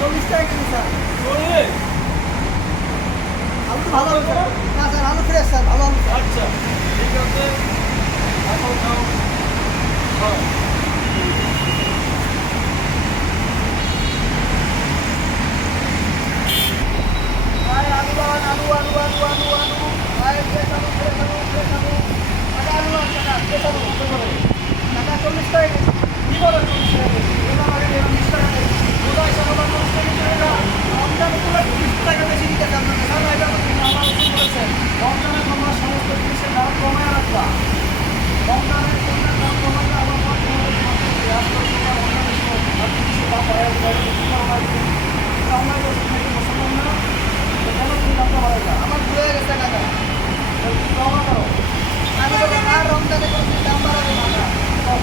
40 টাকা KG sir. আলু তো ভালো আলু স্যার। না স্যার, আলু ফ্রেশ স্যার, ভালো আলু স্যার। আচ্ছা ঠিক আছে, এখন দাও। হ্যাঁ আলু আন, আলু আলু আলু আলু আলু ফ্রেশ আলু ফ্রেশ আলু ফ্রেশ আলু। টাকা আলু আন, টাকা ফ্রেশ আলু ফ্রেশ আলু। টাকা 40 টাকা কেজি। কি বলেন 40 টাকা কেজি? এটা আমাকে 20 টাকা কেজি। ওটা এসে আমার 40 টাকা কেজি এটা। রমজান উপলক্ষে 20 টাকা বেশি দিতেছে আপনাকে। স্যার এটা তো ঠিক না, আমার উচিত বলেছেন। রমজানে তোমরা সমস্ত জিনিসের দাম কমায় রাখবা। রমজানের পণ্যের দাম কমালে আমার মনে হয় তোমাদের আজকাল তোমরা রমজানের সময় আর কিছু দাম বাড়ায় দিবে, আমরা বলছি নাকি মুসলমান না, তো কেন তুমি দামটা বাড়াই না? আমার ভুলে গেছে টাকা জমা করো। আমি বললাম আর রমজানে কোনো তুমি দাম বাড়াবে না,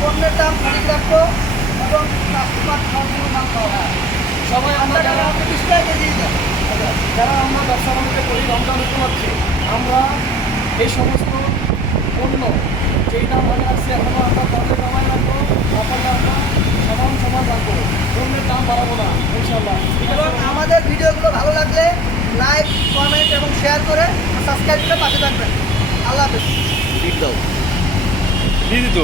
পণ্যের দাম সঠিক রাখবো এবং কাস্টমার খাওয়ার জন্য দাম পাওয়া। সবাই আমরা যারা 20 টাকা কেজি দেন। যারা আমরা ব্যবসা বাণিজ্য করি রমজান উপলক্ষে, আমরা এই সমস্ত পণ্য যেই দাম আগে আসছে এখনও আমরা দরে কমায় রাখবো, আপনারা আমরা সমান সমান রাখবো, পণ্যের দাম বাড়াবো না ইনশাল্লাহ। ঠিক এবং আছে, আমাদের ভিডিওগুলো ভালো লাগলে লাইক, কমেন্ট এবং শেয়ার করে সাবস্ক্রাইব করে পাশে থাকবেন। আল্লাহ হাফেজ। দিয়ে দিত